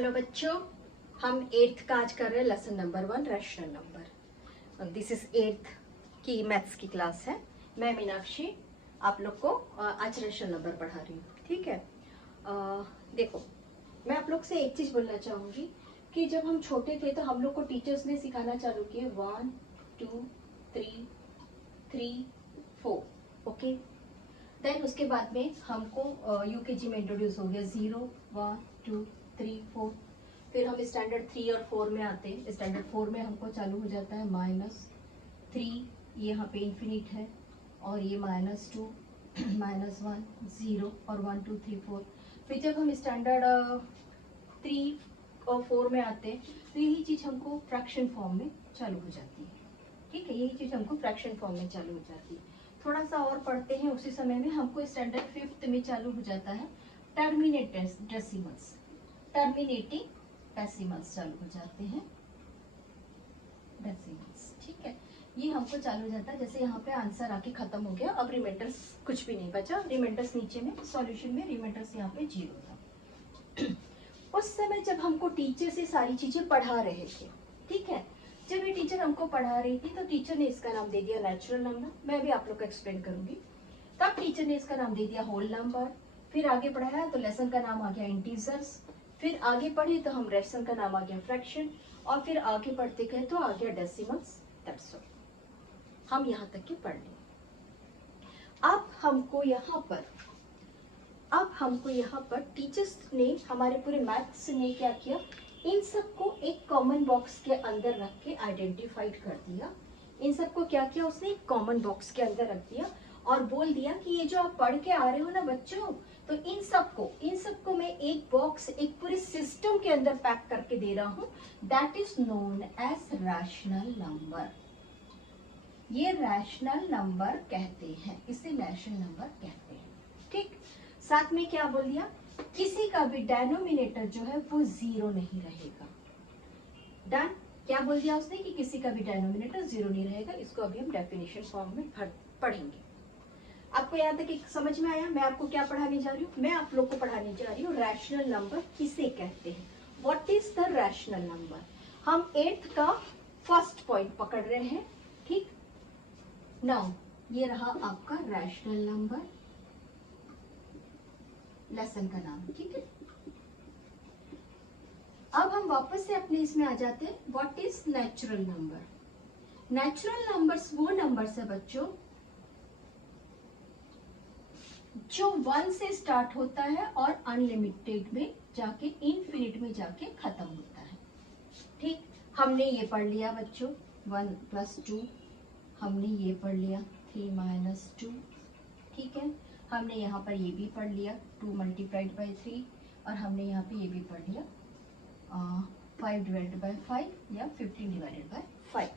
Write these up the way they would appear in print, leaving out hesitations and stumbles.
Hello बच्चों, हम 8th का आज कर रहे हैं lesson number 1 rational number. This is 8th की मैथ्स की क्लास है। मैं मीनाक्षी आप लोग को आज रैशनल नंबर पढ़ा रही हूँ। ठीक है, देखो मैं आप लोग से एक चीज बोलना चाहूंगी कि जब हम छोटे थे तो हम लोग को टीचर्स ने सिखाना चालू किया 1 2 3 3 4। ओके, देन उसके बाद में हमको यूकेजी में इंट्रोड्यूस हो गया 0 1 2 3 4। फिर हम स्टैंडर्ड 3 और 4 में आते हैं। स्टैंडर्ड 4 में हमको चालू हो जाता है -3, ये यहाँ पे इन्फिनिट है, और ये -2 -1 0 और 1 2 3 4। फिर जब हम स्टैंडर्ड 3 और 4 में आते हैं तो यही चीज़ हमको फ्रैक्शन फॉर्म में चालू हो जाती है। ठीक है, यही चीज़ हमको फ्रैक्शन फॉर्म में चालू हो जाती है। थोड़ा सा और पढ़ते हैं, उसी समय में हमको स्टैंडर्ड 5th में चालू हो जाता है टर्मिनेटिंग डेसिमल्स चालू हो जाते हैं, डेसिमल्स। ठीक है, ये हमको चालू हो जाता है। जैसे यहाँ पे आंसर आके खत्म हो गया, अब रिमाइंडर्स कुछ भी नहीं बचा। रिमाइंडर्स नीचे में सॉल्यूशन में रिमाइंडर्स यहाँ पे 0 था। उस समय जब हमको टीचर से सारी चीजें पढ़ा रहे थे, ठीक है, जब ये टीचर हमको पढ़ा रही थी तो टीचर ने इसका नाम दे दिया नेचुरल नंबर। मैं भी आप लोग को एक्सप्लेन करूंगी। तब टीचर ने इसका नाम दे दिया होल नंबर। फिर आगे पढ़ाया तो लेसन का नाम आ गया इंटीजर्स। फिर आगे पढ़े तो हम रेशन का नाम आ गया फ्रैक्शन, और फिर आगे पढ़ते गए तो आ गया डेसिमल्स। दैट्स ऑल, हम यहाँ तक के पढ़ लें। अब हमको यहाँ पर टीचर्स ने, हमारे पूरे मैथ्स ने क्या किया, इन सबको एक कॉमन बॉक्स के अंदर रख के आइडेंटिफाइड कर दिया। इन सबको क्या किया उसने, एक कॉमन बॉक्स के अंदर रख दिया और बोल दिया कि ये जो आप पढ़ के आ रहे हो ना बच्चों, तो इन सबको मैं एक बॉक्स, एक पूरे सिस्टम के अंदर पैक करके दे रहा हूं। That is known as rational number. ये रैशनल नंबर कहते हैं, इसे रैशनल नंबर कहते हैं। ठीक, साथ में क्या बोल दिया, किसी का भी डेनोमिनेटर जो है वो 0 नहीं रहेगा। डन, क्या बोल दिया उसने कि किसी का भी डेनोमिनेटर 0 नहीं रहेगा। इसको अभी हम डेफिनेशन फॉर्म में पढ़ेंगे। आपको यहाँ तक एक समझ में आया? मैं आपको क्या पढ़ाने जा रही हूँ, मैं आप लोग को पढ़ाने जा रही हूँ रैशनल नंबर किसे कहते हैं, what is the rational number. हम 8th का फर्स्ट पॉइंट पकड़ रहे हैं। ठीक, नाउ ये रहा आपका रैशनल नंबर, लेसन का नाम। ठीक है, अब हम वापस से अपने इसमें आ जाते हैं, what is natural number. Natural numbers वो नंबर्स है बच्चों जो 1 से स्टार्ट होता है और अनलिमिटेड में जाके इनफिनिट में जाके खत्म होता है। ठीक, हमने ये पढ़ लिया बच्चों 1 + 2, हमने ये पढ़ लिया 3 - 2। ठीक है, हमने यहाँ पर ये भी पढ़ लिया 2 × 3, और हमने यहाँ पे ये भी पढ़ लिया 5/5 या 15/5।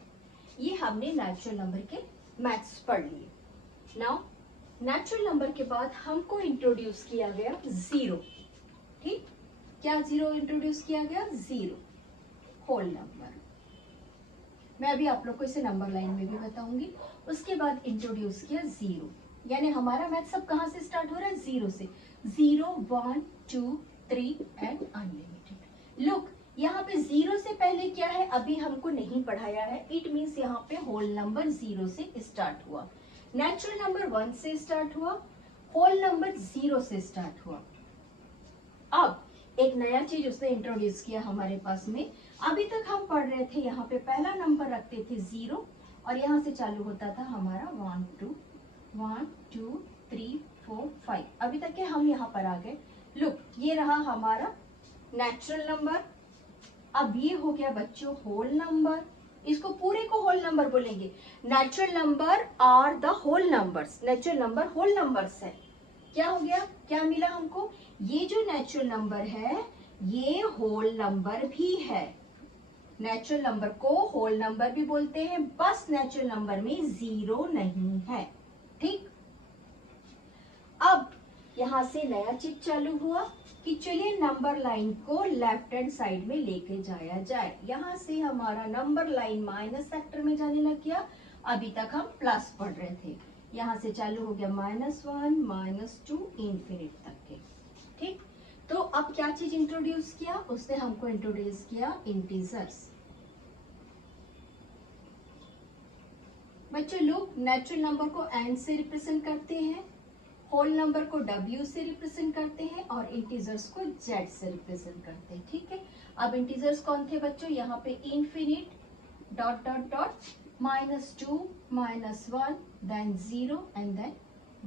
ये हमने नेचुरल नंबर के मैथ्स पढ़ लिए। नाउ नेचुरल नंबर के बाद हमको इंट्रोड्यूस किया गया 0। ठीक, क्या 0 इंट्रोड्यूस किया गया, 0 होल नंबर। मैं अभी आप लोग को इसे नंबर लाइन में भी बताऊंगी। उसके बाद इंट्रोड्यूस किया 0, यानी हमारा मैथ सब कहां से स्टार्ट हो रहा है, 0 से। 0 1 2 3 एंड अनलिमिटेड। लुक, यहाँ पे 0 से पहले क्या है अभी हमको नहीं पढ़ाया है। इट मीन्स यहाँ पे होल नंबर 0 से स्टार्ट हुआ, नेचुरल नंबर 1 से स्टार्ट हुआ, होल नंबर 0 से स्टार्ट हुआ। अब एक नया चीज उसने इंट्रोड्यूस किया हमारे पास में। अभी तक हम पढ़ रहे थे, यहाँ पे पहला नंबर रखते थे 0, और यहाँ से चालू होता था हमारा 1 2 3 4 5। अभी तक के हम यहाँ पर आ गए। लुक, ये रहा हमारा नेचुरल नंबर। अब ये हो गया बच्चों होल नंबर। इसको पूरे को होल नंबर बोलेंगे। Natural number are the whole numbers. Natural number whole numbers है। क्या हो गया, क्या मिला हमको, ये जो नेचुरल नंबर है ये होल नंबर भी है। नेचुरल नंबर को होल नंबर भी बोलते हैं, बस नेचुरल नंबर में 0 नहीं है। ठीक, अब यहां से नया चीज चालू हुआ कि चलिए नंबर लाइन को लेफ्ट हैंड साइड में लेके जाया जाए। यहां से हमारा नंबर लाइन माइनस सेक्टर में जाने लग गया। अभी तक हम प्लस पढ़ रहे थे, यहाँ से चालू हो गया -1 -2 इनफिनिट तक के। ठीक, तो अब क्या चीज इंट्रोड्यूस किया, उसने हमको इंट्रोड्यूस किया इंटीजर्स। बच्चों लोग नेचुरल नंबर को n से रिप्रेजेंट करते हैं, होल नंबर को w से रिप्रेजेंट करते हैं और इंटीजर्स को z से रिप्रेजेंट करते हैं। ठीक है, अब इंटीजर्स कौन थे बच्चों, यहाँ पे infinite dot dot dot -2 -1 then 0 and then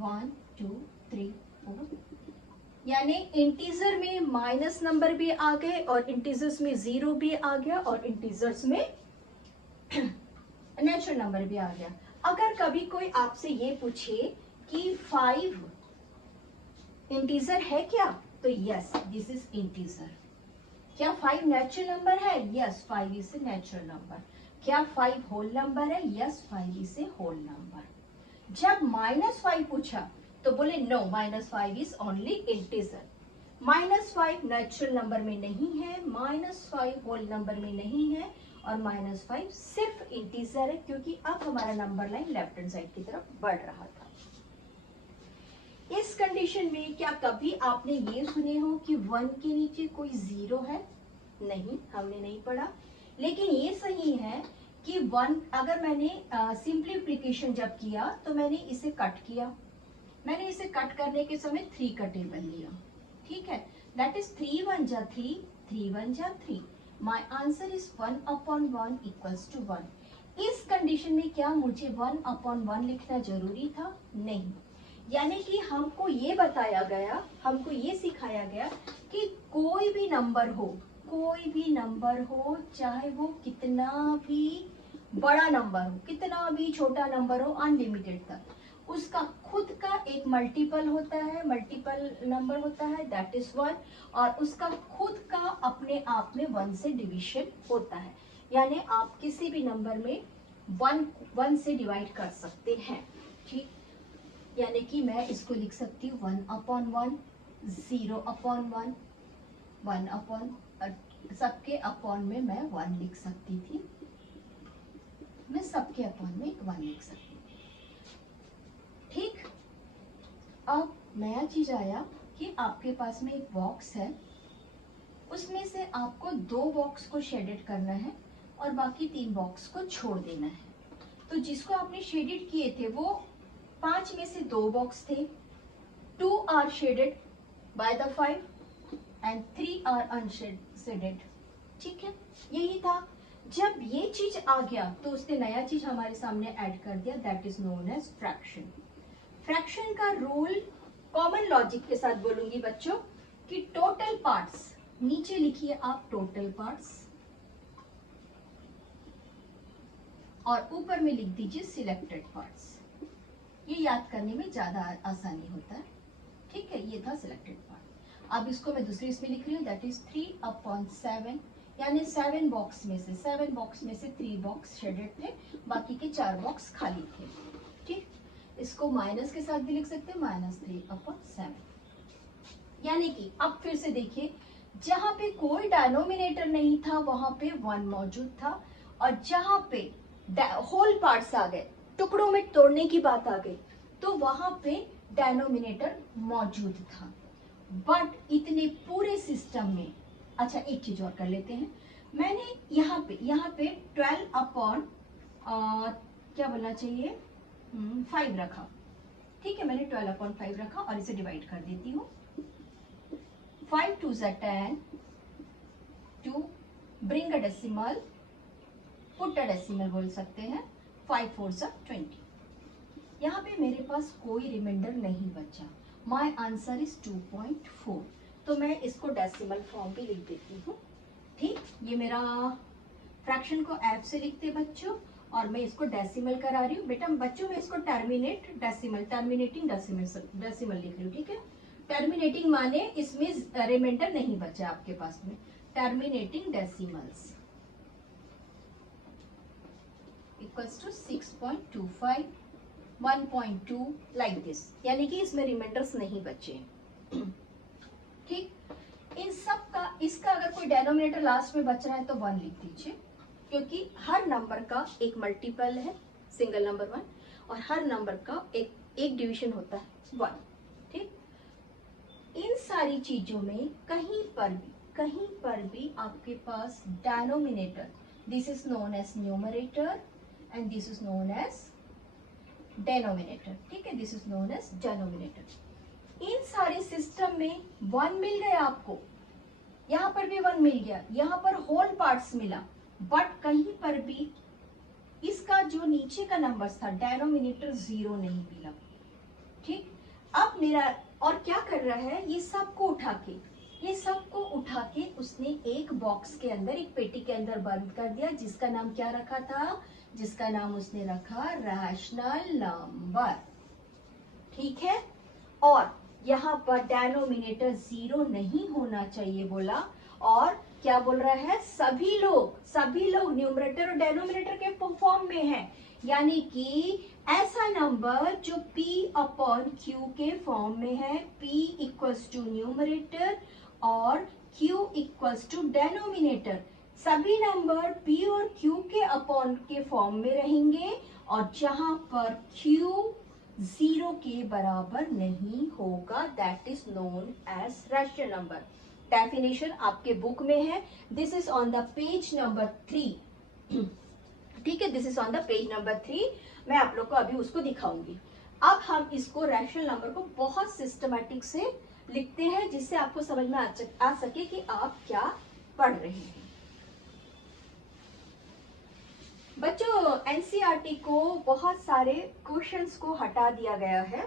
1 2 3 4, यानी इंटीजर में माइनस नंबर भी आ गए और इंटीजर्स में 0 भी आ गया और इंटीजर्स में नेचुरल नंबर भी आ गया। अगर कभी कोई आपसे ये पूछे कि 5 इंटीजर है क्या, तो यस दिस इज इंटीजर। क्या 5 नेचुरल नंबर है, yes 5 is a natural number. क्या 5 होल नंबर है, yes 5 is a whole number. जब -5 पूछा तो बोले no, -5 is only integer. -5 natural number में नहीं है, -5 होल नंबर में नहीं है और -5 सिर्फ इंटीजर है, क्योंकि अब हमारा number line left hand side की तरफ बढ़ रहा था। इस कंडीशन में क्या कभी आपने ये सुने हो कि 1 के नीचे कोई 0 है? नहीं, हमने नहीं पढ़ा। लेकिन ये सही है कि 1 अगर मैंने सिंप्लीफिकेशन जब किया तो मैंने इसे कट किया, मैंने इसे कट करने के समय 3 का टेबल लिया। ठीक है, दैट इज 3 1 जा 3, 3 1 जा 3। My answer is 1/1 equals to 1। इस कंडीशन में क्या मुझे 1/1 लिखना जरूरी था? नहीं। यानी कि हमको ये बताया गया, हमको ये सिखाया गया कि कोई भी नंबर हो, कोई भी नंबर हो, चाहे वो कितना भी बड़ा नंबर हो, कितना भी छोटा नंबर हो, अनलिमिटेड तक, उसका खुद का एक मल्टीपल होता है, मल्टीपल नंबर होता है, दैट इज 1, और उसका खुद का अपने आप में 1 से डिवीजन होता है। यानी आप किसी भी नंबर में 1 से डिवाइड कर सकते हैं। ठीक, यानी कि मैं इसको लिख सकती हूँ 1/1, 0/1, 1/, सबके अपॉन में मैं 1 लिख सकती थी, मैं सबके अपॉन में 1 लिख सकती थी। ठीक, अब नया चीज आया कि आपके पास में एक बॉक्स है, उसमें से आपको 2 बॉक्स को शेडेड करना है और बाकी 3 बॉक्स को छोड़ देना है। तो जिसको आपने शेडेड किए थे वो 5 में से 2 बॉक्स थे, 2 are shaded by the 5 and 3 are unshaded. ठीक है, यही था। जब ये चीज आ गया तो उसने नया चीज हमारे सामने ऐड कर दिया, that is known as fraction. Fraction का रूल कॉमन लॉजिक के साथ बोलूंगी बच्चों कि टोटल पार्ट्स, नीचे लिखिए आप टोटल पार्ट्स और ऊपर में लिख दीजिए सिलेक्टेड पार्ट्स। ये याद करने में ज्यादा आसानी होता है। ठीक है, ये था सिलेक्टेड पार्ट। अब इसको मैं दूसरी इसमें लिख रही हूँ, दैट इज 3/7, यानी 7 बॉक्स में से 3 बॉक्स शेडेड थे, बाकी के 4 बॉक्स खाली थे। ठीक, इसको माइनस के साथ भी लिख सकते हैं, -3/7। यानी कि अब फिर से देखिए, जहां पे कोई डिनोमिनेटर नहीं था वहां पे 1 मौजूद था, और जहां पे होल पार्ट्स आ गए, टुकड़ों में तोड़ने की बात आ गई, तो वहां पे डिनोमिनेटर मौजूद था। बट इतने पूरे सिस्टम में, अच्छा एक चीज और कर लेते हैं, मैंने यहाँ पे 12 क्या बोलना चाहिए 5 रखा। ठीक है, मैंने 12/5 रखा और इसे डिवाइड कर देती हूँ। 5 2 ज़ा 10, to bring a decimal, put a decimal बोल सकते हैं, 5 4 ज़ा 20। यहाँ पे मेरे पास कोई रिमाइंडर नहीं बचा, माई आंसर इज 2.4। तो मैं इसको डेसिमल फॉर्म पे लिख देती हूँ। ठीक, ये मेरा फ्रैक्शन को एफ से लिखते बच्चों, और मैं इसको डेसिमल करा रही हूँ। बेटा बच्चों मैं इसको टर्मिनेटिंग डेसिमल लिख रही हूँ। ठीक है, टर्मिनेटिंग माने इसमें रिमाइंडर नहीं बचा आपके पास में, terminating decimals equals to 6.25, 1.2 like this, यानी कि इसमें रिमाइंडर्स नहीं बचे। ठीक, इन सब का, इसका अगर कोई डेनोमिनेटर लास्ट में बच रहा है तो 1 लिख दीजिए, क्योंकि हर नंबर का एक मल्टीपल है, सिंगल नंबर 1, और हर नंबर का एक डिवीजन होता है 1। ठीक, इन सारी चीजों में कहीं पर भी आपके पास denominator, this is known as numerator and this is known as denominator, ठीक है, this is known as denominator. इन सारे सिस्टम में 1 मिल गया आपको, यहां पर भी 1 मिल गया, यहां पर होल पार्ट्स मिला, बट कहीं पर भी इसका जो नीचे का नंबर था डेनोमिनेटर 0 नहीं मिला, ठीक। अब मेरा और क्या कर रहा है, ये सबको उठा के उसने एक बॉक्स के अंदर, एक पेटी के अंदर बंद कर दिया, जिसका नाम क्या रखा था, जिसका नाम उसने रखा रैशनल नंबर, ठीक है। और यहाँ पर डेनोमिनेटर 0 नहीं होना चाहिए बोला, और क्या बोल रहा है, सभी लोग न्यूमरेटर और डेनोमिनेटर के फॉर्म में है, यानी कि ऐसा नंबर जो P अपॉन Q के फॉर्म में है, P इक्वल्स टू न्यूमरेटर और Q इक्वल्स टू डेनोमिनेटर, सभी नंबर P और Q के अपॉन के फॉर्म में रहेंगे, और जहां पर Q 0 के बराबर नहीं होगा, that is known as rational number. Definition आपके बुक में है, this is on the page number 3, ठीक है, this is on the page number 3। मैं आप लोग को अभी उसको दिखाऊंगी। अब हम इसको रैशनल नंबर को बहुत सिस्टमैटिक से लिखते हैं, जिससे आपको समझ में आ सके कि आप क्या पढ़ रहे हैं। बच्चों, एनसीईआरटी को बहुत सारे क्वेश्चंस को हटा दिया गया है,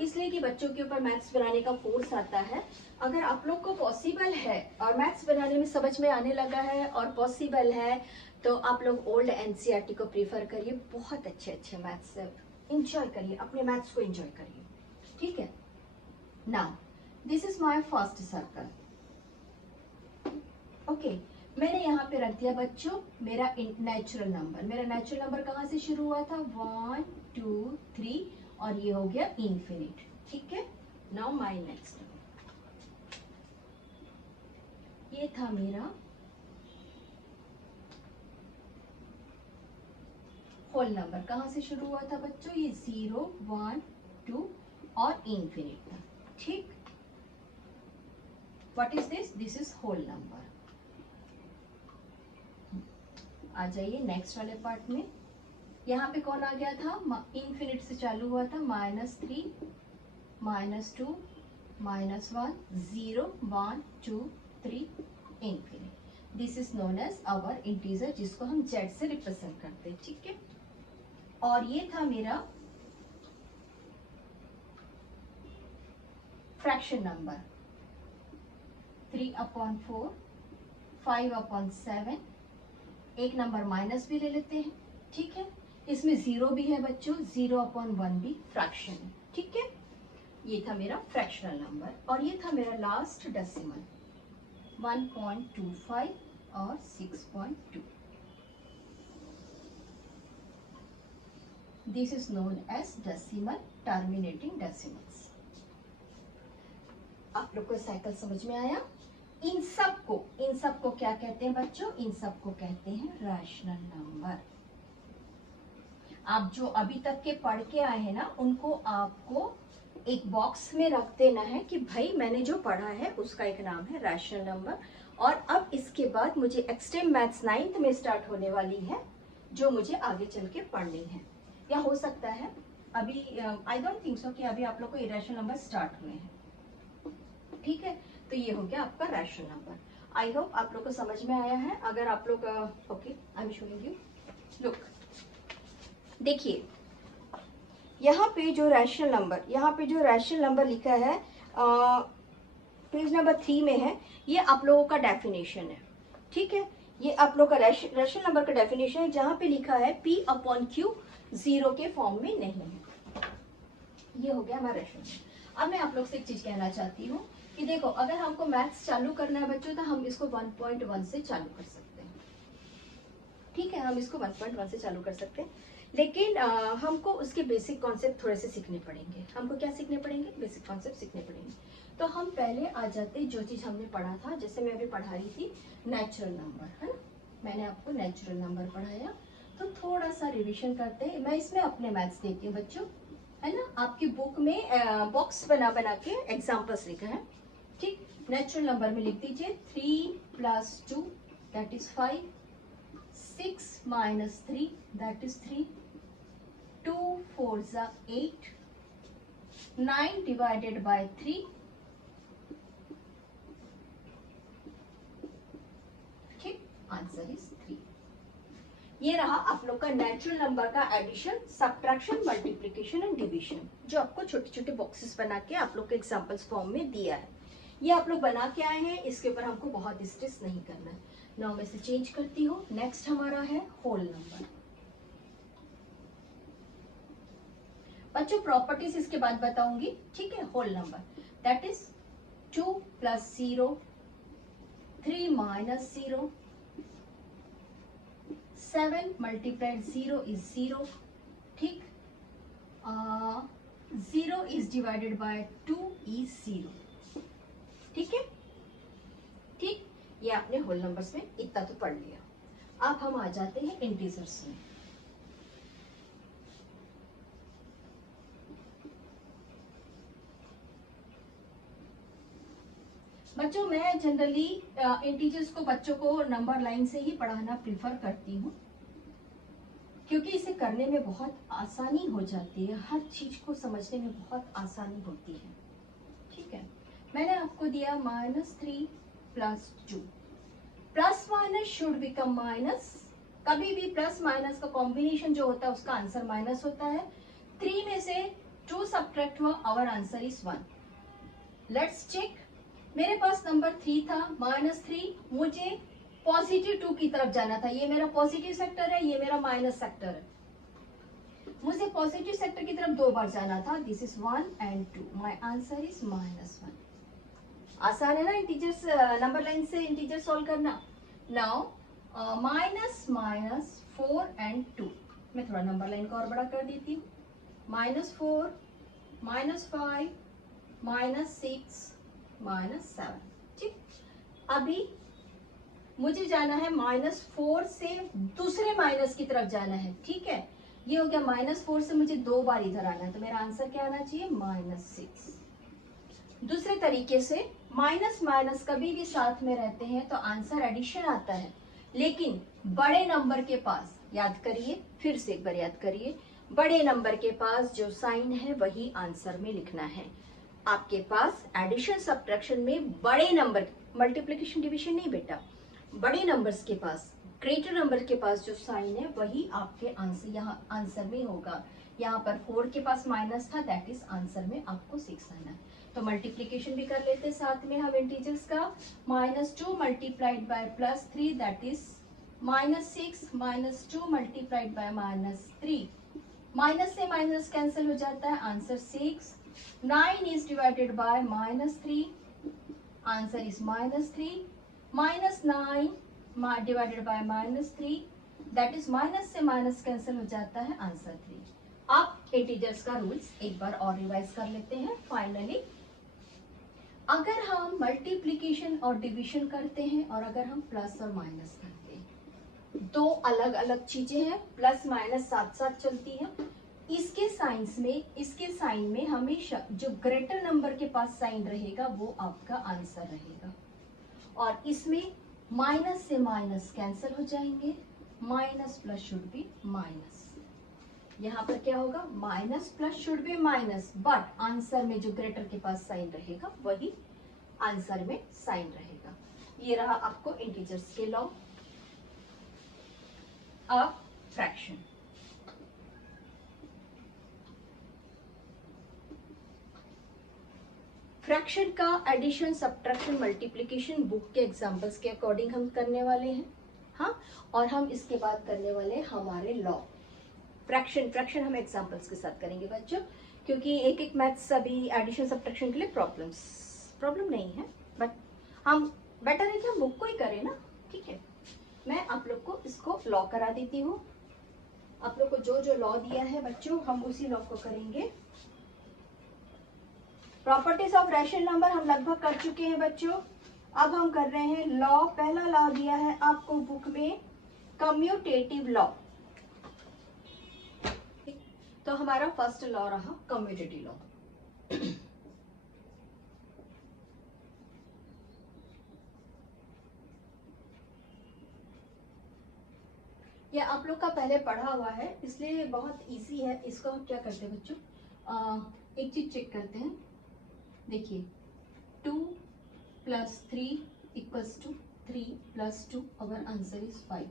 इसलिए कि बच्चों के ऊपर मैथ्स बनाने का फोर्स आता है। अगर आप लोग को पॉसिबल है और मैथ्स बनाने में समझ में आने लगा है और पॉसिबल है, तो आप लोग ओल्ड एनसीईआरटी को प्रीफर करिए, बहुत अच्छे मैथ्स एंजॉय करिए, अपने मैथ्स को एंजॉय करिए, ठीक है। Now this is my first circle, okay. मैंने यहाँ पे रख दिया बच्चों मेरा नेचुरल नंबर कहाँ से शुरू हुआ था, 1 2 3, और ये हो गया इनफिनिट, ठीक है। नाउ माय नेक्स्ट, ये था मेरा होल नंबर, कहाँ से शुरू हुआ था बच्चों, ये 0 1 2 और इनफिनिट था, ठीक। What is this, this is whole number. आ जाइए नेक्स्ट वाले पार्ट में, यहाँ पे कौन आ गया था, इनफिनिट से चालू हुआ था, -3 -2 -1 0 1 2 3 infinite. This is known as our integer, जिसको हम z से रिप्रेजेंट करते हैं, ठीक है। और ये था मेरा फ्रैक्शन नंबर, 3/4 5/7, एक नंबर माइनस भी ले लेते हैं, ठीक है। इसमें 0 भी है बच्चों, 0/1 भी फ्रैक्शन है, ठीक है। ये था मेरा फ्रैक्शनल नंबर, और ये था मेरा लास्ट डेसिमल, 1.25 और 6.2। This is known as decimal terminating decimals. आप लोग को साइकिल समझ में आया। इन सबको क्या कहते हैं बच्चों, इन सबको कहते हैं रैशनल नंबर। आप जो अभी तक के पढ़ के आए हैं ना, उनको आपको एक बॉक्स में रख देना है कि भाई मैंने जो पढ़ा है उसका एक नाम है रैशनल नंबर। और अब इसके बाद मुझे एक्सट्रीम मैथ्स 9th में स्टार्ट होने वाली है, जो मुझे आगे चल के पढ़नी है, या हो सकता है अभी, आई डोंट थिंक सो कि अभी आप लोग को इरेशनल नंबर स्टार्ट हुए हैं, ठीक है। तो ये हो गया आपका रैशनल नंबर। आई होप आप लोग को समझ में आया है। अगर आप लोग okay, I am showing you, look, देखिए यहाँ पे जो रैशनल नंबर लिखा है पेज नंबर 3 में है, ये आप लोगों का डेफिनेशन है, ठीक है। ये आप लोग का रैशनल नंबर का डेफिनेशन है, जहाँ पे लिखा है P/Q 0 के फॉर्म में नहीं है। ये हो गया हमारा रैशनल। अब मैं आप लोग से एक चीज कहना चाहती हूँ कि देखो, अगर हमको मैथ्स चालू करना है बच्चों, तो हम इसको 1.1 से चालू कर सकते हैं, ठीक है। हम इसको 1.1 से चालू कर सकते हैं, लेकिन हमको उसके बेसिक कॉन्सेप्ट थोड़े से सीखने पड़ेंगे। हमको क्या सीखने पड़ेंगे, बेसिक कॉन्सेप्ट सीखने पड़ेंगे। तो हम पहले आ जाते जो चीज हमने पढ़ा था, जैसे मैं अभी पढ़ा रही थी नेचुरल नंबर, है ना, मैंने आपको नेचुरल नंबर पढ़ाया। तो थोड़ा सा रिविजन करते हैं, मैं इसमें अपने मैथ्स देती हूँ बच्चों, है ना, आपकी बुक में बॉक्स बना बना के एग्जाम्पल्स लिखा है, ठीक। नेचुरल नंबर में लिख दीजिए 3 + 2 दैट इज 5, 6 - 3 दैट इज 3, 2 4 = 8, 9 / 3, ठीक, आंसर इज 3। ये रहा आप लोग का नेचुरल नंबर का addition, subtraction, multiplication and division, जो आपको छोटे छोटे बॉक्सेस बना के आप लोग को एग्जांपल्स फॉर्म में दिया है। ये आप लोग बना के आए हैं, इसके ऊपर हमको बहुत स्ट्रेस नहीं करना है। नाउ मैं इसे चेंज करती हूँ। नेक्स्ट हमारा है होल नंबर। बच्चों प्रॉपर्टीज इसके बाद बताऊंगी, ठीक है। Whole number that is 2 + 0, 3 - 0, 7 × 0 is 0, ठीक। 0 is divided by 2 is 0, ठीक है, ठीक। ये आपने होल नंबर्स में इतना तो पढ़ लिया। अब हम आ जाते हैं इंटीजर्स में। बच्चों मैं जनरली इंटीजर्स को बच्चों को नंबर लाइन से ही पढ़ाना प्रीफर करती हूँ, क्योंकि इसे करने में बहुत आसानी हो जाती है, हर चीज को समझने में बहुत आसानी होती है, ठीक है। मैंने आपको दिया -3 + 2, plus minus should become minus. कभी भी प्लस माइनस का कॉम्बिनेशन जो होता है उसका आंसर माइनस होता है। 3 में से 2 सब्ट्रैक्ट हुआ, our answer is 1। Let's check. मेरे पास नंबर 3 था, -3, मुझे पॉजिटिव 2 की तरफ जाना था। ये मेरा पॉजिटिव सेक्टर है, ये मेरा माइनस सेक्टर है। मुझे पॉजिटिव सेक्टर की तरफ 2 बार जाना था। This is 1 and 2, my answer is -1। आसान है ना इंटीजर्स, नंबर लाइन से इंटीजर सॉल्व करना। नाउ -4 and 2, मैं थोड़ा नंबर लाइन को और बड़ा कर देती हूँ। -4, -5, -6, -7, ठीक। अभी मुझे जाना है -4 से दूसरे माइनस की तरफ जाना है, ठीक है। ये हो गया -4 से मुझे 2 बार इधर आना है, तो मेरा आंसर क्या आना चाहिए -6। दूसरे तरीके से माइनस माइनस कभी भी साथ में रहते हैं तो आंसर एडिशन आता है, लेकिन बड़े नंबर के पास याद करिए, फिर से एक बार याद करिए, बड़े नंबर के पास जो साइन है वही आंसर में लिखना है। आपके पास एडिशन सब्ट्रैक्शन में बड़े नंबर, मल्टीप्लिकेशन डिवीजन नहीं बेटा, बड़े नंबर्स के पास, ग्रेटर नंबर के पास जो साइन है वही आपके आंसर यहाँ आंसर में होगा। यहाँ पर 4 के पास माइनस था, दैट इज आंसर में आपको 6 आना है। तो मल्टीप्लिकेशन भी कर लेते साथ में हम इंटीजर्स का। -2 × +3 दैट इज -6, -2 × -3, माइनस से माइनस कैंसिल हो जाता है, answer 6। 9 is divided by -3, answer is -3। -9 divided by -3 that is minus से माइनस कैंसिल हो जाता है, आंसर 3। अब इंटीजर्स का रूल्स एक बार और रिवाइज कर लेते हैं। फाइनली अगर हम मल्टीप्लिकेशन और डिवीजन करते हैं और अगर हम प्लस और माइनस करते हैं, 2 अलग अलग चीजें हैं, प्लस माइनस साथ साथ चलती हैं। इसके साइन में हमेशा जो ग्रेटर नंबर के पास साइन रहेगा वो आपका आंसर रहेगा, और इसमें माइनस से माइनस कैंसिल हो जाएंगे, minus plus should be minus. यहाँ पर क्या होगा, minus plus should be minus, but answer में जो ग्रेटर के पास साइन रहेगा वही आंसर में साइन रहेगा। ये रहा आपको इंटीजर्स के लॉ। अब फ्रैक्शन, फ्रैक्शन का एडिशन सब्ट्रैक्शन मल्टीप्लिकेशन बुक के एग्जांपल्स के अकॉर्डिंग हम करने वाले हैं, हाँ। और हम इसके बाद करने वाले हैं हमारे लॉ। फ्रैक्शन हम एग्जांपल्स के साथ करेंगे बच्चों, क्योंकि एक एक मैथ्स अभी एडिशन सब्ट्रैक्शन के लिए प्रॉब्लम नहीं है, बट हम बेटर है कि हम बुक को ही करें ना, ठीक है। मैं आप लोग को इसको लॉ करा देती हूँ। आप लोग को जो जो लॉ दिया है बच्चों हम उसी लॉ को करेंगे। प्रॉपर्टीज ऑफ रैशनल नंबर हम लगभग कर चुके हैं बच्चों। अब हम कर रहे हैं लॉ। पहला लॉ दिया है आपको बुक में, कम्यूटेटिव लॉ। तो हमारा फर्स्ट लॉ रहा कम्यूटेटिव लॉ। ये आप लोग का पहले पढ़ा हुआ है इसलिए बहुत इजी है। इसको हम क्या करते हैं बच्चों, एक चीज चेक करते हैं। देखिए 2 + 3 = 3 + 2, अवर आंसर इज 5।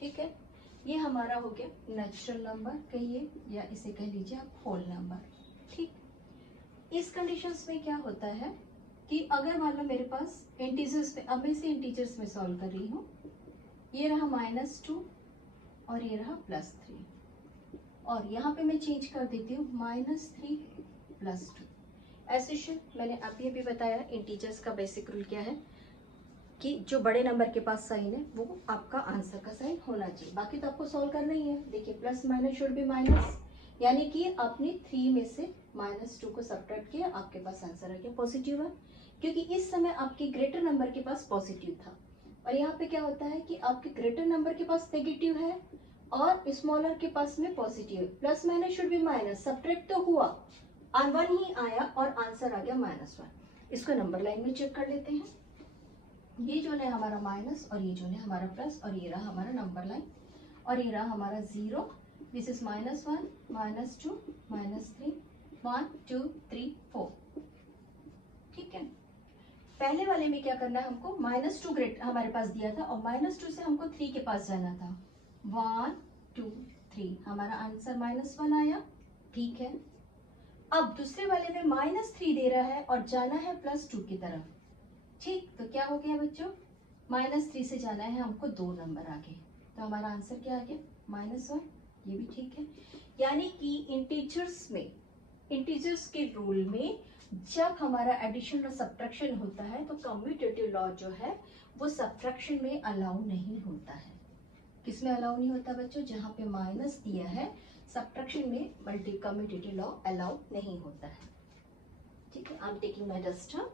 ठीक है, ये हमारा हो गया नेचुरल नंबर कहिए, या इसे कह लीजिए आप होल नंबर। ठीक, इस कंडीशंस में क्या होता है कि अगर मान लो मेरे पास इंटीजर्स में, अब मैं इसे इंटीजर्स में सॉल्व कर रही हूँ, ये रहा -2 और ये रहा +3, और यहाँ पे मैं चेंज कर देती हूँ -3 + 2। ऐसे मैंने अभी बताया इंटीजर्स का बेसिक रूल क्या है कि जो बड़े नंबर के पास साइन है वो आपका आंसर का साइन होना चाहिए, बाकी तो आपको सॉल्व करना ही है। देखिए plus minus should be minus, यानी कि आपने 3 में से -2 को सब्ट्रैक्ट किया, आपके पास आंसर आ गया पॉजिटिव है, क्योंकि इस समय आपके ग्रेटर नंबर के पास पॉजिटिव था। और यहाँ पे क्या होता है कि आपके ग्रेटर नंबर के पास नेगेटिव है और स्मॉलर के पास में पॉजिटिव है। Plus minus should be minus, subtract तो हुआ, 1 ही आया और आंसर आ गया -1। इसको नंबर लाइन में चेक कर लेते हैं। ये जो है हमारा माइनस और ये जो है हमारा प्लस, और ये रहा हमारा नंबर लाइन, और ये रहा हमारा 0। This is -1 -2 -3 1 2 3 4। ठीक है, पहले वाले में क्या करना है हमको, -2 ग्रेट हमारे पास दिया था और -2 से हमको 3 के पास जाना था। 1 2 3, हमारा आंसर -1 आया। ठीक है, अब दूसरे वाले में -3 दे रहा है और जाना है +2 की तरफ। ठीक, तो क्या हो गया बच्चों, -3 से जाना है हमको 2 नंबर आगे, तो हमारा आंसर क्या आ गया -1। ये भी ठीक है, यानी कि इंटीजर्स के रूल में जब हमारा एडिशन और सब्ट्रैक्शन होता है तो कम्यूटेटिव लॉ जो है वो सब्ट्रैक्शन में अलाउ नहीं होता है। किसमें अलाउ नहीं होता बच्चों, जहां पे माइनस दिया है सब्ट्रैक्शन में कम्यूटेटिव लॉ अलाउ नहीं होता है। ठीक है, I am taking my duster.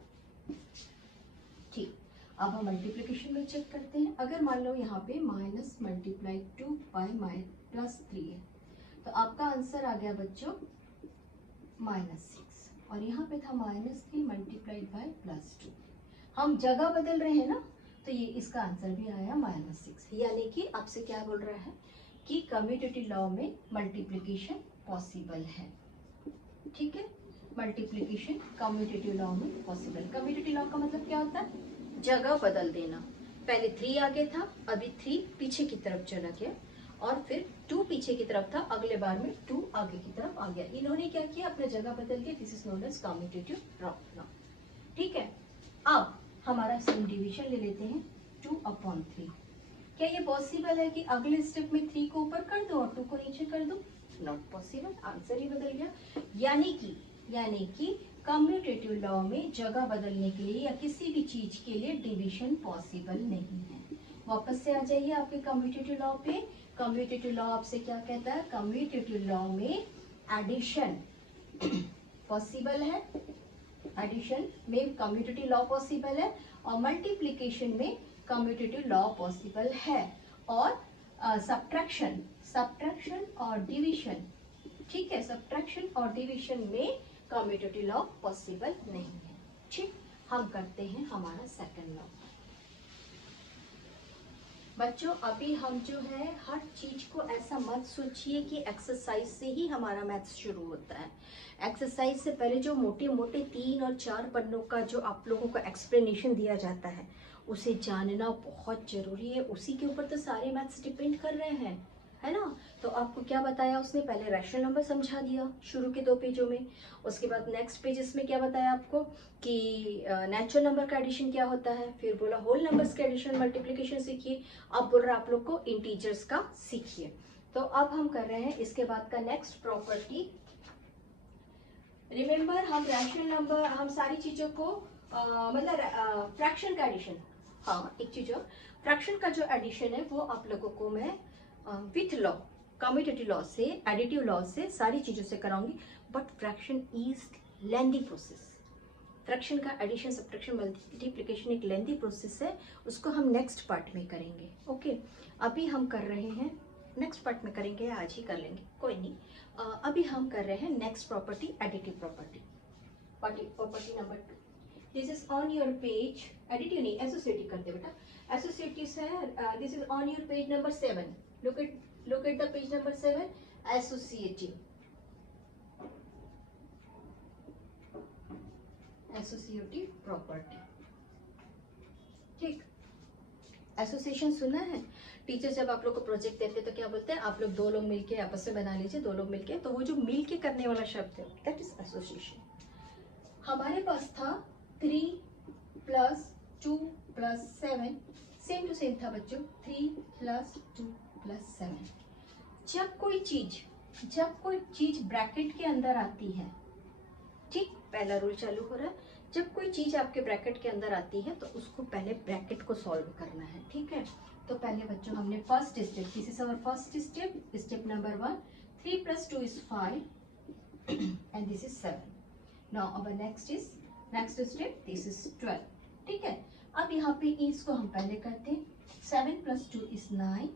ठीक, अब हम मल्टीप्लिकेशन में चेक करते हैं। अगर मान लो यहाँ पे -2 + +3 है, तो आपका आंसर आ गया बच्चों -6, और यहाँ पे था -3 × +2। हम जगह बदल रहे हैं ना, तो ये इसका आंसर भी आया -6। यानी कि आपसे क्या बोल रहा है कि कम्यूटेटिव लॉ में मल्टीप्लिकेशन पॉसिबल है। ठीक है, मल्टीप्लिकेशन कम्यूटेटिव लॉ में पॉसिबल। कम्यूटेटिव लॉ का मतलब क्या होता है, जगह बदल देना। पहले 3 आगे था, अभी 3 पीछे की तरफ चला गया, और फिर 2 पीछे की तरफ था, अगले बार में 2 आगे की तरफ आ गया। इन्होंने क्या किया, अपने जगह बदल दिया। This is known as commutative law. ठीक है, अब हमारा सेम डिवीजन ले लेते हैं 2/3। क्या ये पॉसिबल है कि अगले स्टेप में 3 को ऊपर कर दो और 2 को नीचे कर दो? नॉट पॉसिबल, आंसर ही बदल गया। यानी कि कम्यूटेटिव लॉ में जगह बदलने के लिए या किसी भी चीज के लिए डिवीजन पॉसिबल नहीं है। वापस से आ जाइए आपके कम्यूटेटिव लॉ पे। कम्यूटेटिव लॉ आपसे क्या कहता है, कम्यूटेटिव लॉ में एडिशन पॉसिबल है, एडिशन में कम्यूटेटिव लॉ पॉसिबल है, और मल्टीप्लिकेशन में कम्यूटेटिव लॉ पॉसिबल है, और सब्ट्रैक्शन और डिवीजन, ठीक है, सब्ट्रैक्शन और डिवीजन में कम्यूटेटिव लॉ पॉसिबल नहीं है। ठीक, हम करते हैं हमारा सेकंड लॉ। बच्चों अभी हम जो है हर चीज को ऐसा मत सोचिए कि एक्सरसाइज से ही हमारा मैथ्स शुरू होता है। एक्सरसाइज से पहले जो मोटे मोटे 3 और 4 पन्नों का जो आप लोगों को एक्सप्लेनेशन दिया जाता है उसे जानना बहुत जरूरी है। उसी के ऊपर तो सारे मैथ्स डिपेंड कर रहे हैं, है ना। तो आपको क्या बताया उसने, पहले रैशनल नंबर समझा दिया शुरू के 2 पेजों में। उसके बाद नेक्स्ट पेजेस में क्या बताया आपको कि नेचुरल नंबर का एडिशन क्या होता है, फिर बोला होल नंबर्स के एडिशन मल्टीप्लिकेशन सीखिए, अब बोल रहा है आप लोग को इंटीजर्स का सीखिए। तो अब हम कर रहे हैं इसके बाद का नेक्स्ट प्रॉपर्टी। रिमेम्बर हम रैशनल नंबर, हम सारी चीजों को मतलब फ्रैक्शन का एडिशन, हाँ एक चीज और, फ्रैक्शन का जो एडिशन है वो आप लोगों को मैं विथ लॉ, कम्यूटेटिव लॉ से, एडिटिव लॉ से, सारी चीजों से कराऊंगी। But fraction is lengthy process. Fraction का एडिशन सब्ट्रैक्शन मल्टीप्लिकेशन एक लेंदी प्रोसेस है, उसको हम नेक्स्ट पार्ट में करेंगे। ओके, अभी हम कर रहे हैं नेक्स्ट पार्ट में करेंगे, आज ही कर लेंगे, कोई नहीं। अभी हम कर रहे हैं next property, additive property, property number 2। This is on your page, additive नहीं एसोसिएटिव करते बेटा, एसोसिएटिव है। This is on your page number 7, look at the page number 7, associative property. ठीक, एसोसिएशन सुना है? टीचर जब आप लोग को प्रोजेक्ट देते हैं तो क्या बोलते हैं, आप लोग दो लोग मिलके आपस में बना लीजिए, दो लोग मिलके, तो वो जो मिलके करने वाला शब्द है दैट इज एसोसिएशन। हमारे पास था 3 + 2 + 7, सेम टू सेम था बच्चों, 3 + 2 + 7। जब कोई चीज ब्रैकेट के अंदर आती है, ठीक, पहला रूल चालू हो रहा है, जब कोई चीज आपके ब्रैकेट के अंदर आती है तो उसको पहले ब्रैकेट को सॉल्व करना है, ठीक है। तो पहले बच्चों हमने first step, this is our first step, step number 1, 3 + 2 = 5 and this is 7। Now our next step, this is 12, ठीक है। अब यहाँ पे इसको हम पहले करते हैं, 7 + 2 = 9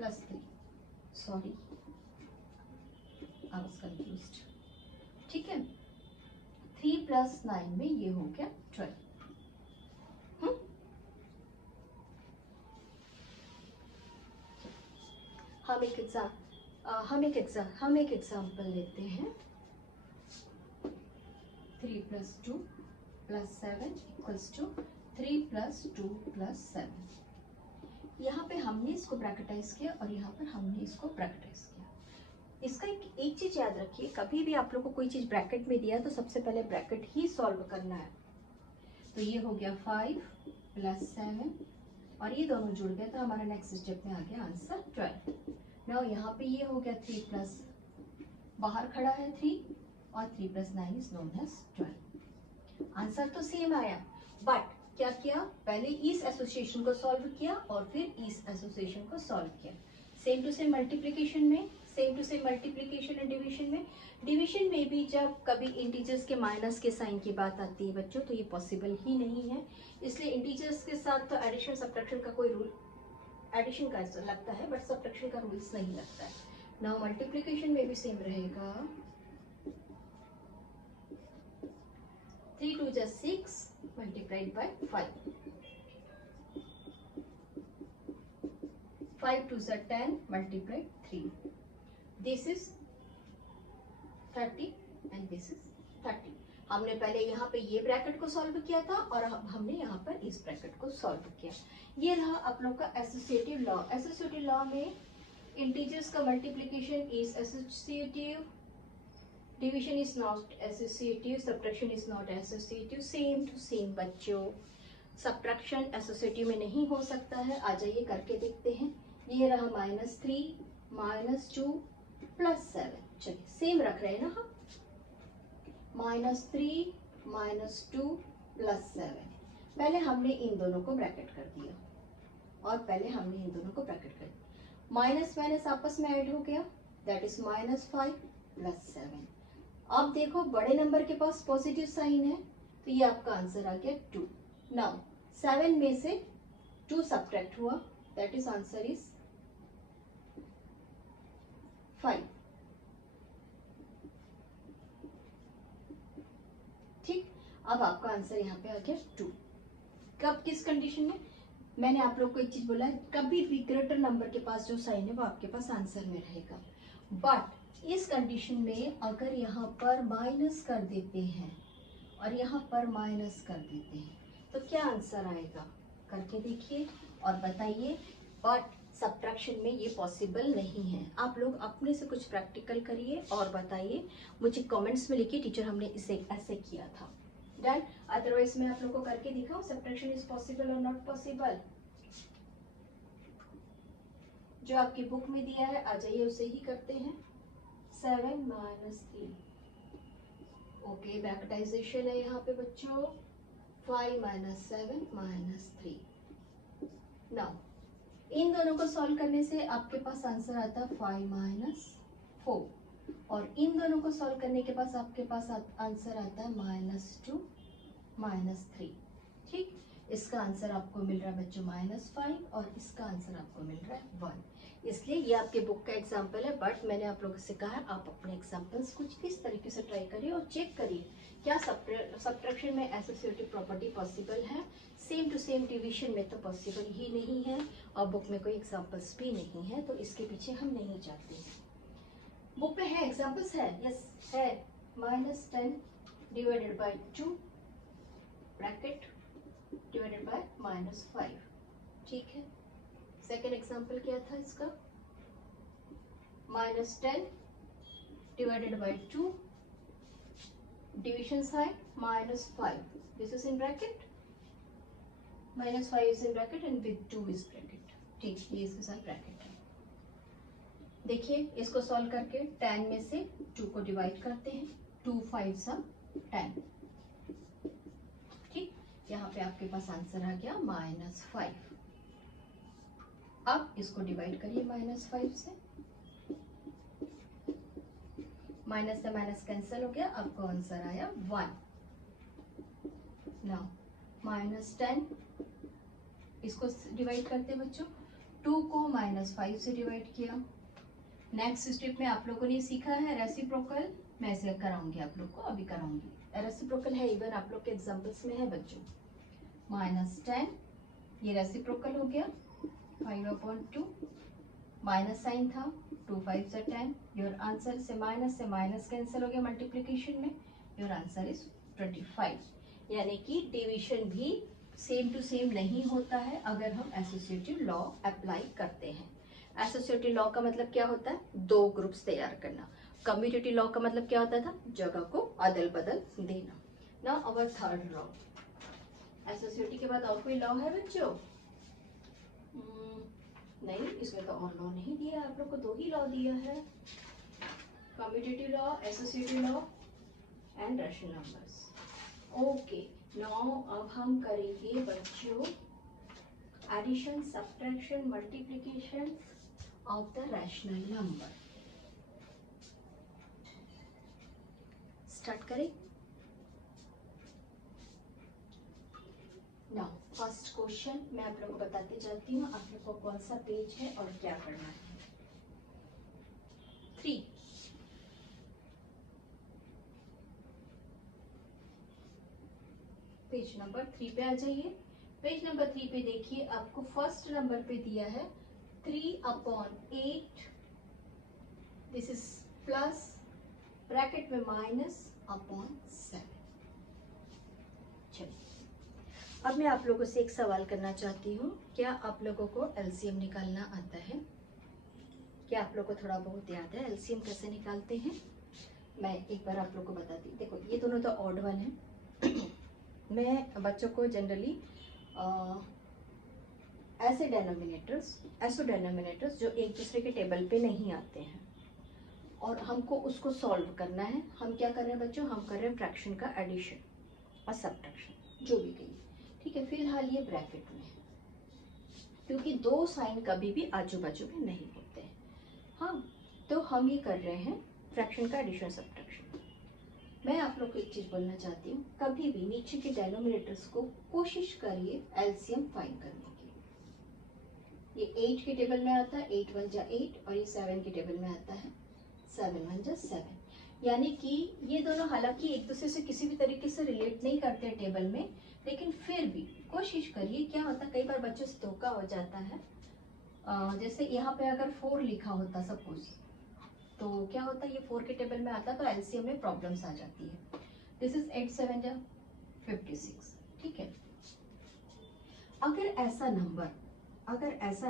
+3, सॉरी आई वाज कंफ्यूज्ड, ठीक है। 3 + 9 में ये हो गया 12। हम एक एग्जाम्पल लेते हैं, 3 + 2 + 7 = 3 + 2 + 7। यहाँ पे हमने इसको ब्रैकेटाइज किया और यहाँ पर हमने इसको ब्रैकेटाइज किया। इसका एक चीज याद रखिए, कभी भी आप लोग को कोई चीज ब्रैकेट में दिया तो सबसे पहले ब्रैकेट ही सॉल्व करना है। तो ये हो गया 5 + 7 और ये दोनों जुड़ गए, तो हमारा नेक्स्ट स्टेप में आ गया आंसर 12। नाउ यहाँ पे ये हो गया 3 + बाहर खड़ा है 3 और 3 + 9 इज नोन एज 12। आंसर तो सेम आया, बट क्या किया, पहले इस एसोसिएशन को सॉल्व किया और फिर इस एसोसिएशन को सॉल्व किया। सेम टू सेम मल्टीप्लिकेशन में, same to same multiplication and division में भी जब कभी इंटीजर्स के माइनस के साइन की बात आती है बच्चों, तो ये पॉसिबल ही नहीं है। इसलिए इंटीजर्स के साथ तो एडिशन सब्ट्रैक्शन का कोई रूल, एडिशन का लगता है बट सब्ट्रैक्शन का रूल्स नहीं लगता है। नाउ मल्टीप्लिकेशन में भी सेम रहेगा, 3 × 2 = 6 multiplied by 5, 5 × 2 = 10 multiplied 3, this is 30 and this is 30। हमने पहले यहाँ पे ये ब्रैकेट को सॉल्व किया था और अब हमने यहाँ पर इस ब्रैकेट को सॉल्व किया। ये रहा आप लोग का एसोसिएटिव लॉ। एसोसिएटिव लॉ में इंटीजर्स का multiplication is associative, division is not associative, subtraction is not associative. Same to same बच्चों, सब्ट्रैक्शन एसोसिएटिव में नहीं हो सकता है। आ जाइए करके देखते हैं। ये रहा -3 -2 + 7, चलिए सेम रख रहे हैं ना हम, -3 -2 + 7। पहले हमने इन दोनों को ब्रैकेट कर दिया और पहले हमने इन दोनों को ब्रैकेट कर दिया, माइनस माइनस आपस में ऐड हो गया, दैट इज -5 + 7। अब देखो बड़े नंबर के पास पॉजिटिव साइन है, तो ये आपका आंसर आ गया 2। नाउ 7 में से 2 सब्ट्रैक्ट हुआ, दैट इज आंसर इज 5। ठीक, अब आपका आंसर यहाँ पे आ गया 2। कब, किस कंडीशन में? मैंने आप लोग को एक चीज बोला है, कभी भी ग्रेटर नंबर के पास जो साइन है वो आपके पास आंसर में रहेगा। बट इस कंडीशन में अगर यहाँ पर माइनस कर देते हैं और यहाँ पर माइनस कर देते हैं तो क्या आंसर आएगा? करके देखिए और बताइए। बट सब्ट्रैक्शन में ये पॉसिबल नहीं है। आप लोग अपने से कुछ प्रैक्टिकल करिए और बताइए, मुझे कमेंट्स में लिखिए टीचर हमने इसे ऐसे किया था। डन? अदरवाइज मैं आप लोग को करके दिखाऊं सब्ट्रैक्शन इज पॉसिबल और नॉट पॉसिबल। जो आपकी बुक में दिया है आ जाइए उसे ही करते हैं। 7 - 3, ओके ब्रैकेटाइजेशन है यहाँ पे बच्चों। 5 - 7 - 3। नाउ इन दोनों को सॉल्व करने से आपके पास आंसर आता है 5 - 4। और इन दोनों को सॉल्व करने के बाद आपके पास आंसर आता है -2 -3। ठीक, इसका आंसर आपको मिल रहा है बच्चों -5 और इसका आंसर आपको मिल रहा है 1। इसलिए ये आपके बुक का एग्जाम्पल है, बट मैंने आप लोगों से कहा है आप अपने एग्जाम्पल्स कुछ इस तरीके से ट्राई करिए और चेक करिए क्या सब्ट्रैक्शन में एसोसिएटिव प्रॉपर्टी पॉसिबल है। सेम टू सेम डिवीजन में तो पॉसिबल ही नहीं है और बुक में कोई एग्जाम्पल्स भी नहीं है, तो इसके पीछे हम नहीं जाते हैं। बुक में है एग्जाम्पल्स है, यस है। -10 divided by 2 bracket divided by -5। ठीक है, सेकेंड एग्जाम्पल क्या था इसका, -10 divided by 2 division side -5, this is in bracket, -5 is in bracket and with 2 is bracket. ठीक, ये इसके साथ ब्रैकेट है। देखिए इसको सॉल्व करके 10 में से 2 को डिवाइड करते हैं, 2 5 10। ठीक, यहाँ पे आपके पास आंसर आ गया -5। अब इसको डिवाइड करिए -5 से, माइनस से माइनस कैंसिल हो गया, आपको आंसर आया 1। नाउ -10 इसको डिवाइड करते हैं बच्चों, 2 को -5 से डिवाइड किया। नेक्स्ट स्टेप में आप लोगों ने सीखा है रेसिप्रोकल, मैं इसे कराऊंगी आप लोग को, अभी कराऊंगी। रेसिप्रोकल है, इवन आप लोग के एग्जांपल्स में है बच्चों। -10 ये रेसिप्रोकल हो गया, 5/2 माइनस साइन था, 2 5 10। योर आंसर से माइनस कैंसिल हो गया मल्टीप्लीकेशन में, योर आंसर इज 25। यानी कि डिवीजन भी सेम टू सेम नहीं होता है अगर हम एसोसिएटिव लॉ अप्लाई करते हैं। एसोसिएटिव लॉ का मतलब क्या होता है, 2 ग्रुप्स तैयार करना। कम्यूटेटिव लॉ का मतलब क्या होता था, जगह को अदल बदल देना। Now our third law, associative के बाद और कोई लॉ है बच्चों? नहीं, इसमें तो और लॉ नहीं दिया, आप लोग को 2 ही लॉ दिया है, commutative law, associative law and rational numbers. Okay, now अब हम करेंगे बच्चों addition, subtraction, multiplication of the rational number. Start करें। नाउ फर्स्ट क्वेश्चन मैं आप लोगों को बताते जाती हूँ, आप लोग को कौन सा पेज है और क्या करना है। 3 पेज नंबर 3 पे आ जाइए। पेज नंबर 3 पे देखिए, आपको फर्स्ट नंबर पे दिया है 3/8, दिस इज प्लस ब्रैकेट में -/7। चलिए अब मैं आप लोगों से एक सवाल करना चाहती हूँ, क्या आप लोगों को एलसीएम निकालना आता है? क्या आप लोगों को थोड़ा बहुत याद है एलसीएम कैसे निकालते हैं? मैं एक बार आप लोग को बताती हूँ। देखो ये दोनों तो ऑड वन है। मैं बच्चों को जनरली ऐसे डेनोमिनेटर्स जो एक दूसरे के टेबल पे नहीं आते हैं और हमको उसको सॉल्व करना है। हम क्या कर रहे हैं बच्चों, हम कर रहे हैं फ्रैक्शन का एडिशन और सब्ट्रैक्शन, जो भी कहिए। ठीक है, फिलहाल ये ब्रैकेट में है क्योंकि 2 साइन कभी भी आजू बाजू में नहीं होते हैं। हाँ, तो हम ये कर रहे हैं फ्रैक्शन का एडिशन सब्ट्रैक्शन। मैं आप लोग को एक चीज बोलना चाहती हूँ, कभी भी नीचे के डेनोमिनेटर्स को कोशिश करिए एलसीएम फाइंड करने की। ये 8 के टेबल में आता है, 8 1 जा 8, और ये 7 के टेबल में आता है, 7 1 जा 7। यानी कि ये दोनों हालांकि एक दूसरे से किसी भी तरीके से रिलेट नहीं करते हैं टेबल में, लेकिन फिर भी कोशिश करिए। क्या होता है, कई बार बच्चों से धोखा हो जाता है। जैसे यहाँ पे अगर 4 लिखा होता सपोज, तो क्या होता है, ये 4 के टेबल में आता तो एलसीएम में प्रॉब्लम्स आ जाती है। दिस इज 8 7 जा 56। ठीक है, अगर ऐसा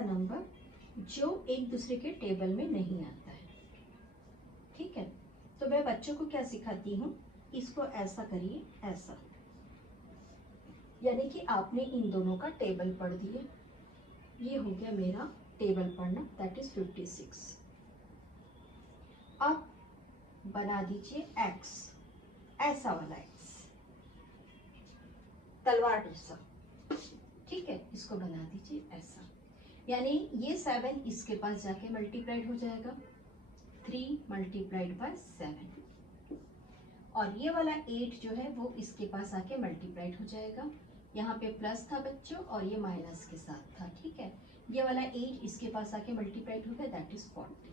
नंबर जो एक दूसरे के टेबल में नहीं आता है, ठीक है, तो मैं बच्चों को क्या सिखाती हूँ, इसको ऐसा करिए, ऐसा, यानी कि आपने इन दोनों का टेबल पढ़ दिए। ये हो गया मेरा टेबल पढ़ना, दैट इज 56। अब बना दीजिए x, ऐसा वाला x, तलवार जैसा। ठीक है, इसको बना दीजिए ऐसा, यानी ये 7 इसके पास जाके मल्टीप्लाइड हो जाएगा, 3 मल्टीप्लाइड बाय 7, और ये वाला 8 जो है वो इसके पास आके मल्टीप्लाइड हो जाएगा। यहाँ पे प्लस था बच्चों और ये माइनस के साथ था, ठीक है। ये वाला 8 इसके पास आके मल्टीप्लाइड हो गया, दैट इज 40।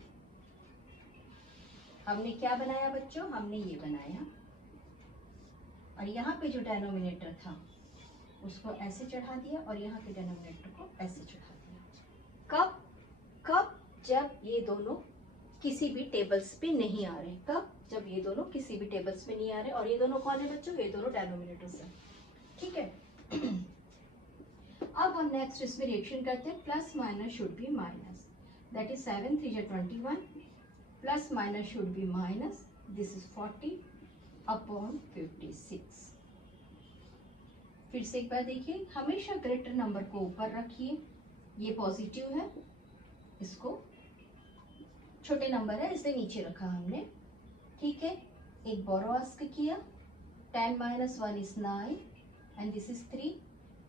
हमने क्या बनाया बच्चों, हमने ये बनाया, और यहाँ पे जो डेनोमिनेटर था उसको ऐसे चढ़ा दिया और यहाँ के डेनोमिनेटर को ऐसे चढ़ा दिया। कब कब जब ये दोनों किसी भी टेबल्स पे नहीं आ रहे। कब, जब ये दोनों किसी भी टेबल्स पे नहीं आ रहे। और ये दोनों कौन है बच्चों, ये दोनों डेनोमिनेटर्स हैं, ठीक है। अब हम नेक्स्ट इसमें रिएक्शन करते हैं, plus minus should be minus, that is 7 3 जा 21, plus minus should be minus, this is 40 upon 56। फिर से एक बार देखिए, हमेशा ग्रेटर नंबर को ऊपर रखिए, ये पॉजिटिव है, इसको छोटे नंबर है इसलिए नीचे रखा हमने, ठीक है। एक बोरो आस्क किया, 10 - 1 is 9 and this is 3,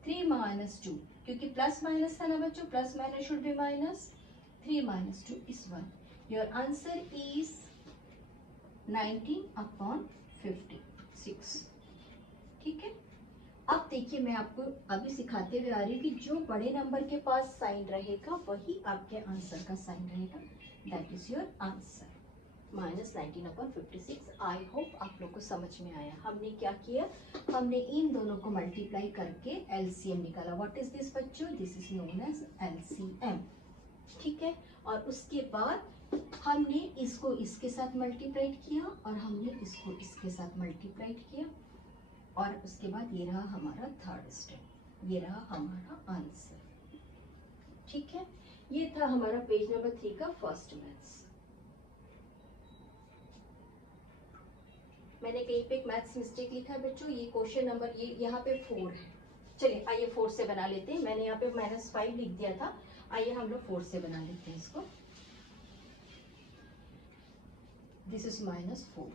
3 - 2, क्योंकि प्लस माइनस था ना बच्चों, plus minus should be minus, 3 - 2 is 1। Your answer is 19 upon 56, ठीक है। अब देखिए, मैं आपको अभी सिखाते हुए आ रही हूँ कि जो बड़े नंबर के पास साइन रहेगा वही आपके आंसर का साइन रहेगा, that is your answer -19 upon 56। I hope आप लोग को समझ में आया। हमने क्या किया, हमने इन दोनों को मल्टीप्लाई करके एलसीएम निकाला। व्हाट इज दिस बच्चों, this is known as LCM, ठीक है। और उसके बाद हमने इसको इसके साथ मल्टीप्लाइड किया और हमने इसको इसके साथ मल्टीप्लाइड किया, और उसके बाद ये रहा हमारा थर्ड स्टेप, ये रहा हमारा आंसर, ठीक है। ये था हमारा पेज नंबर 3 का फर्स्ट मैथ्स। मैंने कहीं पे एक मैथ्स मिस्टेक लिखा है बच्चों, ये क्वेश्चन नंबर, ये यहाँ पे 4 है। चलिए आइए 4 से बना लेते हैं, मैंने यहाँ पे -5 लिख दिया था, आइए हम लोग 4 से बना लेते हैं इसको। This is -4,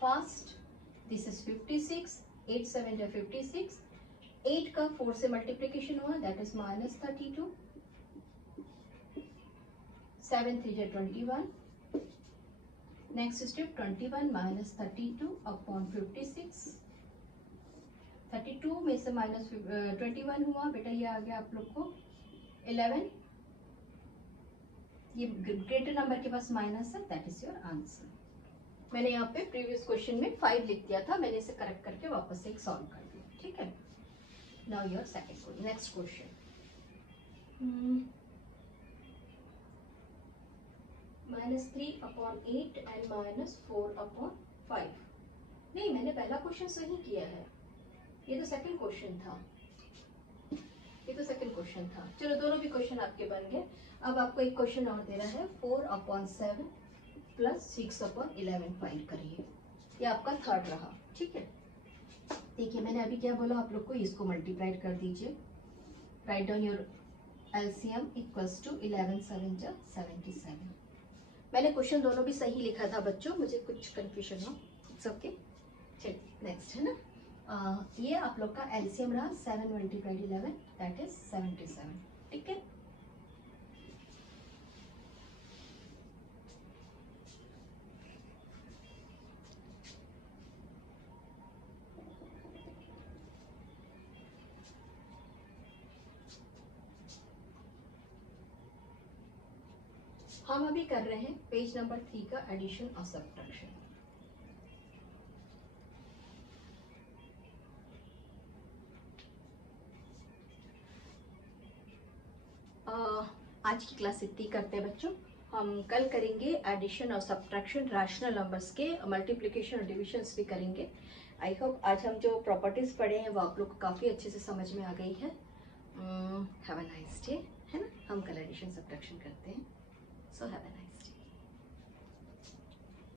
first this is 56, 8 7 जा 56, 8 का 4 से मल्टीप्लीकेशन हुआ, दैट इज -32, 7 3 जा 21, नेक्स्ट स्टेप 21 - 32 अपॉन 56, 32 में से -21 हुआ बेटा, ये आ गया आप लोग को 11, ये ग्रेटर नंबर के पास माइनस है, दैट इज योर आंसर। मैंने यहाँ पे प्रीवियस क्वेश्चन में 5 लिख दिया था, मैंने इसे करेक्ट करके वापस से एक सॉल्व कर दिया, ठीक है। Now your second question, next question, -3 upon 8 and -4 upon 5। नहीं, मैंने पहला क्वेश्चन सही किया है, ये तो सेकंड क्वेश्चन था, ये तो सेकंड क्वेश्चन था। चलो दोनों भी क्वेश्चन आपके बन गए। अब आपको एक क्वेश्चन और दे रहा है, 4 अपॉन 7 प्लस 6 अपॉन 11 फाइंड करिए, ये आपका थर्ड रहा, ठीक है। देखिए मैंने अभी क्या बोला आप लोग को, इसको मल्टीप्लाइड कर दीजिए, write down your LCM equals to 11 7 जा 77। मैंने क्वेश्चन दोनों भी सही लिखा था बच्चों, मुझे कुछ कंफ्यूजन हो, इट्स ओके। चलिए नेक्स्ट है ना, ये आप लोग का एलसीएम रहा 7 × 11 दैट इज 77, ठीक है। हम अभी कर रहे हैं पेज नंबर 3 का एडिशन और सब्ट्रैक्शन। आज की क्लास इतनी करते हैं बच्चों, हम कल करेंगे एडिशन और सब्ट्रैक्शन, रैशनल नंबर्स के मल्टीप्लिकेशन और डिविजन्स भी करेंगे। आई होप आज हम जो प्रॉपर्टीज पढ़े हैं वो आप लोग को काफ़ी अच्छे से समझ में आ गई है। हैव अ नाइस डे, है ना। हम कल एडिशन सब्ट्रैक्शन करते हैं, so have a nice day.